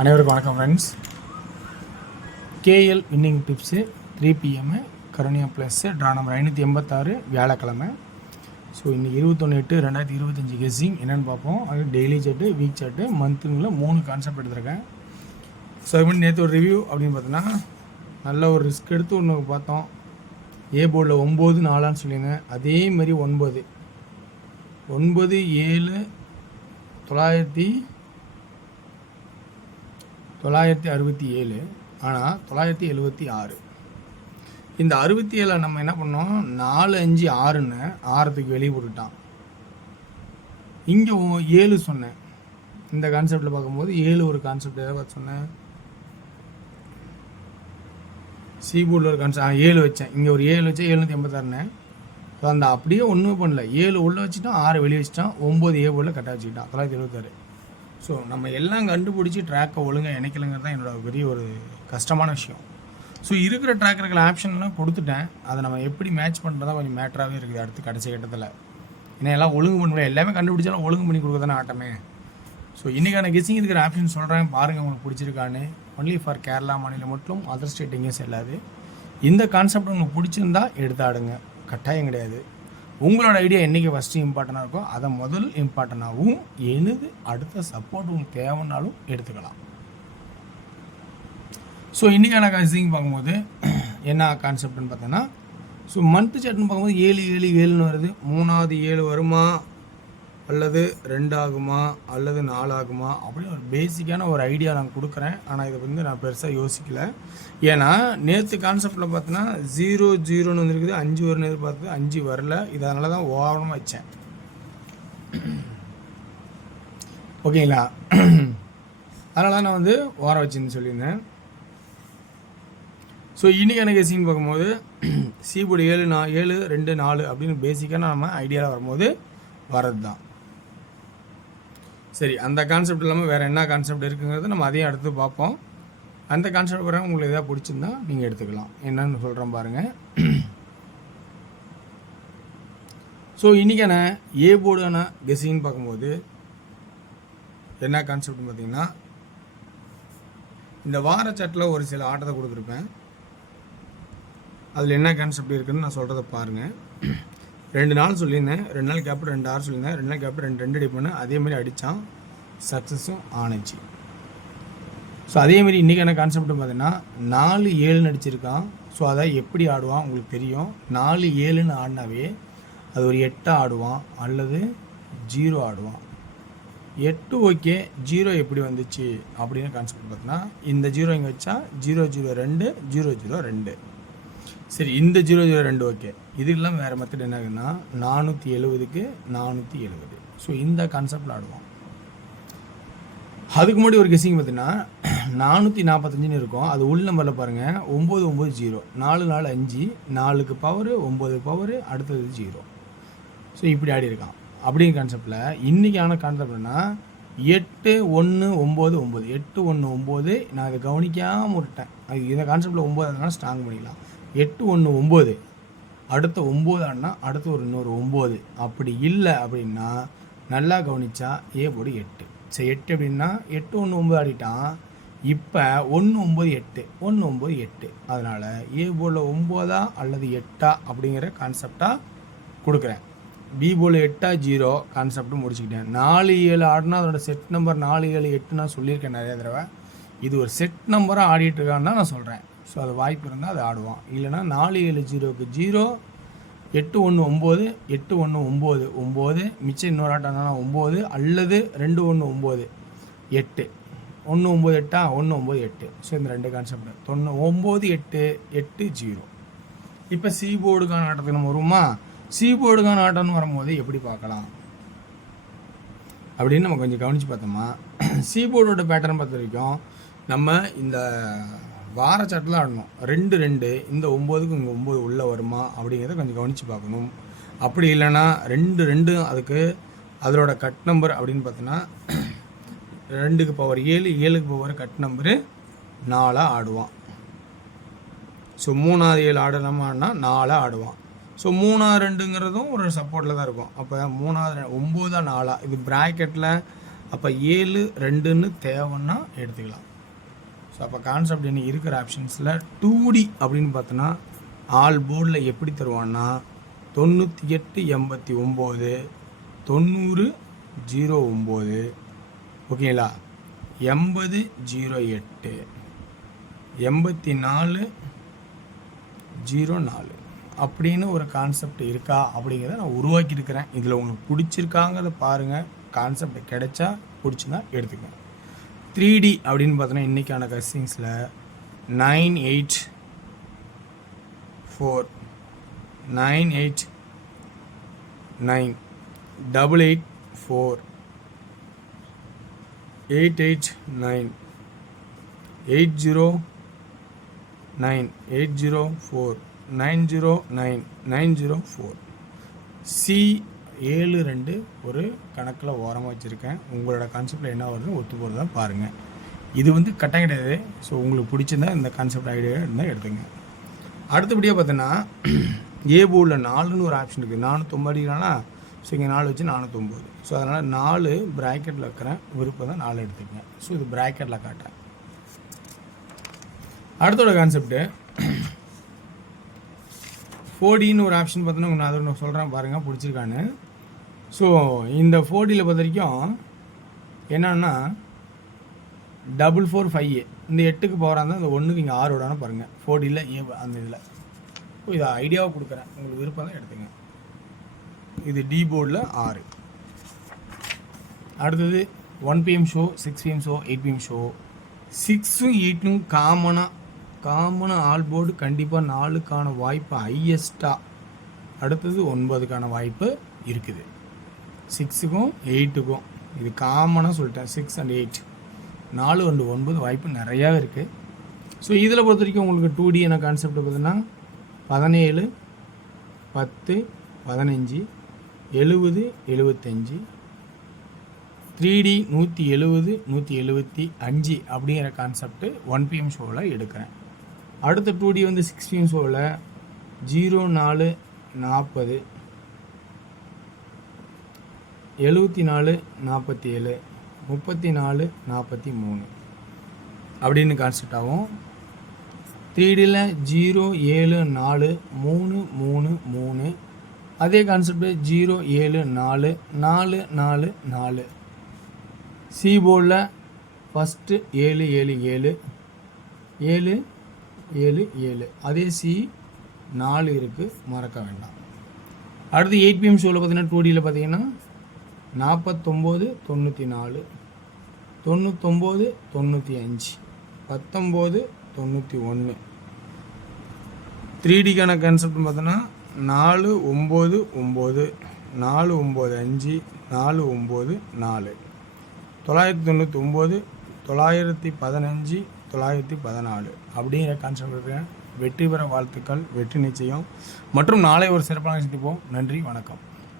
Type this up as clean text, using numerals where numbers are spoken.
அனைவருக்கும் வணக்கம் friends. KL winning tips 3 PM Karunya plus draw number 586 வியாழக்கிழமை. ஸோ இன்னைக்கு 21/8/2025 கெஸ்ஸிங் என்னென்னு பார்ப்போம். அது டெய்லி சார்ட்டு, வீக் சார்ட்டு, மந்த்துங்களில் 3 கான்செப்ட் எடுத்திருக்கேன். ஸோ அது மாதிரி நேற்று ஒரு ரிவ்யூ அப்படின்னு பார்த்தோன்னா நல்ல ஒரு ரிஸ்க் எடுத்து ஒன்று பார்த்தோம். ஏ போர்டில் 9 4 சொல்லியிருந்தேன். அதே மாதிரி 9 7 967 ஆனால் 976. இந்த 67 நம்ம என்ன பண்ணோம், 4 5 6ன்னு ஆரத்துக்கு வெளியே போட்டுட்டான். இங்கே 7 சொன்னேன். இந்த கான்செப்டில் பார்க்கும்போது 7 ஒரு கான்செப்ட் எதை பார்த்து சொன்னேன், சீபோர்டில் ஒரு கான்செப்ட் 7 வச்சேன். இங்கே ஒரு 7 வச்சேன், 786. ஸோ அந்த அப்படியே ஒன்றும் பண்ணல, 7 உள்ளே வச்சுட்டான், 6 வெளியே வச்சுட்டான், 9 ஏ போர்டில் கட்ட வச்சுக்கிட்டான் 976. ஸோ நம்ம எல்லாம் கண்டுபிடிச்சி ட்ராக்கை ஒழுங்காக இணைக்கலைங்கிறது தான் என்னோட பெரிய ஒரு கஷ்டமான விஷயம். ஸோ இருக்கிற ட்ராக் இருக்கிற ஆப்ஷன்லாம் கொடுத்துட்டேன். அதை நம்ம எப்படி மேட்ச் பண்ணுறதா கொஞ்சம் மேட்டராகவே இருக்குது அடுத்து கடைசி கட்டத்தில். ஏன்னா எல்லாம் ஒழுங்கு பண்ண முடியாது, எல்லாமே கண்டுபிடிச்சாலும் ஒழுங்கு பண்ணி கொடுக்க தானே ஆட்டமே. ஸோ இன்றைக்கான கெஸ்ஸிங் இருக்கிற ஆப்ஷன் சொல்கிறேன் பாருங்கள், உங்களுக்கு பிடிச்சிருக்கான்னு. ஒன்லி ஃபார் கேரளா மாநிலம் மட்டும், அதர் ஸ்டேட் எங்கேயும் செல்லாது. இந்த கான்செப்ட் உங்களுக்கு பிடிச்சிருந்தா எடுத்து ஆடுங்க, கட்டாயம் கிடையாது. உங்களோட ஐடியா என்றைக்கு ஃபஸ்ட்டு இம்பார்ட்டண்டாக இருக்கோ அதை முதல் இம்பார்ட்டண்டாகவும் எனது அடுத்த சப்போர்ட் உங்களுக்கு தேவைன்னாலும் எடுத்துக்கலாம். ஸோ இன்றைக்கான கெஸ்ஸிங் பார்க்கும்போது என்ன கான்செப்ட்னு பார்த்தோன்னா, ஸோ மந்த்து சார்ட்னு பார்க்கும்போது 7 7 7ன்னு வருது. 3வது 7 வருமா அல்லது 2 ஆகுமா அல்லது 4 ஆகுமா அப்படின்னு ஒரு பேசிக்கான ஒரு ஐடியா நான் கொடுக்குறேன். ஆனால் இதை வந்து நான் பெருசாக யோசிக்கலை. ஏன்னா நேற்று கான்செப்டில் பார்த்தோன்னா 0 0ன்னு வந்துருக்குது, 5 வரும்னு எதிர்பார்த்து 5 வரல. இது அதனால தான் ஓரமாக வச்சேன். ஓகேங்களா, அதனால தான் நான் வந்து ஓரம் வச்சுன்னு சொல்லியிருந்தேன். ஸோ இன்றைக்கி எனக்கு கெஸ்ஸிங் பார்க்கும்போது சீபோர்டு 7 7 2 4 அப்படின்னு பேசிக்கான நம்ம ஐடியாவில் வரும்போது வரது தான். சரி, அந்த கான்செப்ட் இல்லாமல் வேறு என்ன கான்செப்ட் இருக்குங்கிறது நம்ம அதையும் அடுத்து பார்ப்போம். அந்த கான்செப்ட் பிறகு உங்களுக்கு எதாவது பிடிச்சிருந்தா நீங்கள் எடுத்துக்கலாம். என்னன்னு சொல்கிறேன் பாருங்கள். ஸோ இன்றைக்கான ஏ போர்டான கெஸ்ஸிங்னு பார்க்கும்போது என்ன கான்செப்ட்னு பார்த்தீங்கன்னா, இந்த வார சாட்டில் ஒரு சில ஆட்டத்தை கொடுத்துருப்பேன். அதில் என்ன கான்செப்ட் இருக்குதுன்னு நான் சொல்கிறத பாருங்கள். 2 நாள் சொல்லியிருந்தேன், 2 நாள் கேப் 2 6 சொல்லியிருந்தேன், 2 நாள் கேப் 2 அடி பண்ணேன். அதேமாதிரி அடித்தான், சக்ஸஸும் ஆணுச்சு. ஸோ அதேமாதிரி இன்றைக்கான கான்செப்ட் பார்த்தீங்கன்னா 4 7ன்னு அடிச்சிருக்கான். ஸோ அதை எப்படி ஆடுவான் உங்களுக்கு தெரியும். 4 7ன்னு ஆடினாவே அது ஒரு 8 ஆடுவான் அல்லது 0 ஆடுவான். 8 ஓகே, 0 எப்படி வந்துச்சு அப்படின்னு கான்செப்ட் பார்த்தீங்கன்னா, இந்த 0 இங்கே வச்சா 0 0 2 0 0 2. சரி, இந்த 0 0 2 ஓகே. இதுக்கெல்லாம் வேறு மெத்தட் என்ன ஆகுதுன்னா 470க்கு 470. ஸோ இந்த கான்செப்டில் ஆடுவோம். அதுக்கு முன்னாடி ஒரு கெஸ்ஸிங் பார்த்தீங்கன்னா 445ன்னு இருக்கும். அது உள் நம்பரில் பாருங்கள், 990 4 4 5 4க்கு பவரு 9 பவரு அடுத்தது 0. ஸோ இப்படி ஆடி இருக்கான். அப்படிங்கிற கான்செப்டில் இன்றைக்கான கான்செப்ட்னா 8 1 9 9 8 1 9. நான் அதை கவனிக்காமல் விட்டேன். அது இந்த கான்செப்டில் 9 அதனால ஸ்ட்ராங் பண்ணிக்கலாம். 8 1 9 அடுத்த 9 ஆடினா அடுத்து ஒரு இன்னொரு 9. அப்படி இல்லை அப்படின்னா நல்லா கவனிச்சா ஏ போர்டு 8. சரி, 8 அப்படின்னா 8 1 9 ஆடிட்டான். இப்போ 1 9 8 1 9 8. அதனால் ஏ போர்டில் 9 அல்லது 8 அப்படிங்கிற கான்செப்டாக கொடுக்குறேன். பி போர்டில் 8 0 கான்செப்டும் முடிச்சுக்கிட்டேன். 4 7 ஆடினா அதோட செட் நம்பர் 4 7 8 நான் சொல்லியிருக்கேன் நிறைய தடவை. இது ஒரு செட் நம்பராக ஆடிட்டுருக்கான்னு தான் நான் சொல்கிறேன். ஸோ அது வாய்ப்பு இருந்தால் அதை ஆடுவான். இல்லைனா 4 7 0க்கு 0 8 1 9 8 1 9 9 மிச்சம் இன்னொரு ஆட்டம் 9 அல்லது 2 1 9 8 1 9 8 1 9 8. ஸோ இந்த 2 கான்செப்ட் 9 8 8 0. இப்போ சி போர்டுக்கான ஆட்டத்துக்கு நம்ம வருமா. சி போர்டுக்கான ஆட்டம்னு வரும்போது எப்படி பார்க்கலாம் அப்படின்னு நம்ம கொஞ்சம் கவனித்து பார்த்தோமா, சி போர்டோட பேட்டர்ன் பார்த்த வரைக்கும் நம்ம இந்த வார சாட்டில் ஆடணும். 2 2 இந்த 9க்கு இங்கே 9 உள்ளே வருமா அப்படிங்கிறத கொஞ்சம் கவனித்து பார்க்கணும். அப்படி இல்லைன்னா 2 2 அதுக்கு அதோட கட் நம்பர் அப்படின்னு பார்த்தோன்னா 2க்கு பவர் 7 7க்கு பவர் கட் நம்பரு 4 ஆடுவான். ஸோ 3வது 7 ஆடலாமான்னா 4 ஆடுவான். ஸோ 3 2ங்கிறதும் ஒரு சப்போர்ட்டில் தான் இருக்கும். அப்போ 3 9 4 இது ப்ராக்கெட்டில் அப்போ 7 2ன்னு தேவைன்னா எடுத்துக்கலாம். ஸோ அப்போ கான்செப்ட் என்ன இருக்கிற ஆப்ஷன்ஸில் 2D அப்படின்னு பார்த்தோன்னா ஆல் போர்டில் எப்படி தருவான்னா 98 89 90 09 ஓகேங்களா, 80 08 84 04 அப்படின்னு ஒரு கான்செப்ட் இருக்கா அப்படிங்கிறத நான் உருவாக்கியிருக்கிறேன். இதில் உங்களுக்கு பிடிச்சிருக்காங்கிறத பாருங்கள். கான்செப்ட் கிடைச்சா பிடிச்சிருந்தா எடுத்துக்கோங்க. 3D அப்படின்னு பார்த்தோன்னா இன்றைக்கான கஸ்டிங்ஸில் 984 989 884 889 809 804 909 904 C72 ஒரு கணக்கில் ஓரமாக வச்சுருக்கேன். உங்களோட கான்செப்டில் என்ன வருதுன்னு ஒத்து போகிறதா பாருங்கள். இது கட்டாயம் கிடையாது. ஸோ உங்களுக்கு பிடிச்சிருந்தா இந்த கான்செப்ட் ஐடியா இருந்தால் எடுத்துங்க. அடுத்தபடியாக பார்த்தோன்னா ஏ போர்டில் 4ன்னு ஒரு ஆப்ஷன் இருக்குது. 409 டிகிரினா ஸோ இங்கே 4 வச்சு 409. ஸோ அதனால் 4 ப்ராக்கெட்டில் வைக்கிறேன். விருப்பம் தான் 4 எடுத்துக்கங்க. ஸோ இது ப்ராக்கெட்டில் காட்டுறேன். அடுத்தோட கான்செப்ட்டு 4Dன்னு ஒரு ஆப்ஷன் பார்த்தோன்னா நான் அதை ஒன்று சொல்கிறேன் பாருங்கள் பிடிச்சிருக்கான்னு. ஸோ இந்த 4Dயில் பொறுத்த வரைக்கும் என்னன்னா 445 இந்த 8க்கு பவராக இருந்தால் இந்த 1க்கு இங்கே 6 விடாமல் பாருங்கள் 4Dயில் அந்த இதில். இதை ஐடியாவை கொடுக்குறேன், உங்களுக்கு விருப்பம் தான் எடுத்துங்க. இது டி போர்டில் 6. அடுத்தது 1 PM show, 6 PM show, 8 PM show. 6ம் 8ம் காமனாக ஆல் போர்டு கண்டிப்பாக 4க்கான வாய்ப்பு ஹையஸ்ட்டாக. அடுத்தது 9க்கான வாய்ப்பு இருக்குது. 6க்கும் 8க்கும் இது காமனாக சொல்லிட்டேன். 6 and 8 4 and 9 வாய்ப்பு நிறையா இருக்குது. ஸோ இதில் பொறுத்த வரைக்கும் உங்களுக்கு 2D என்ன கான்செப்ட் பார்த்தீங்கன்னா 17 10 15 70 75 3D 170 175 அப்படிங்கிற கான்செப்ட் 1 PM ஷோவில் எடுக்கிறேன். அடுத்த 2D 6 PM ஷோவில் 04 40 74 47 34 43 அப்படின்னு கான்செப்ட் ஆகும். 3Dயில் 0 7 4 3 3 3 அதே கான்செப்ட் 0 7 4 4 4 4. சி போர்டில் ஃபஸ்ட்டு 7 7 7 7 7 7 அதே சி 4 இருக்குது, மறக்க வேண்டாம். அடுத்து 8 PM ஷோவில் பார்த்தீங்கன்னா 2Dயில் பார்த்தீங்கன்னா 49 94 99 95 19 91. 3Dக்கான கான்செப்ட்னு பார்த்தோன்னா 4 9 9 4 9 5 4 9 4 999 915 914 அப்படிங்கிற கான்செப்ட் இருக்கு. வெற்றி பெற வாழ்த்துக்கள், வெற்றி நிச்சயம் மற்றும் நாளை ஒரு சிறப்பாக சந்திப்போம். நன்றி, வணக்கம்.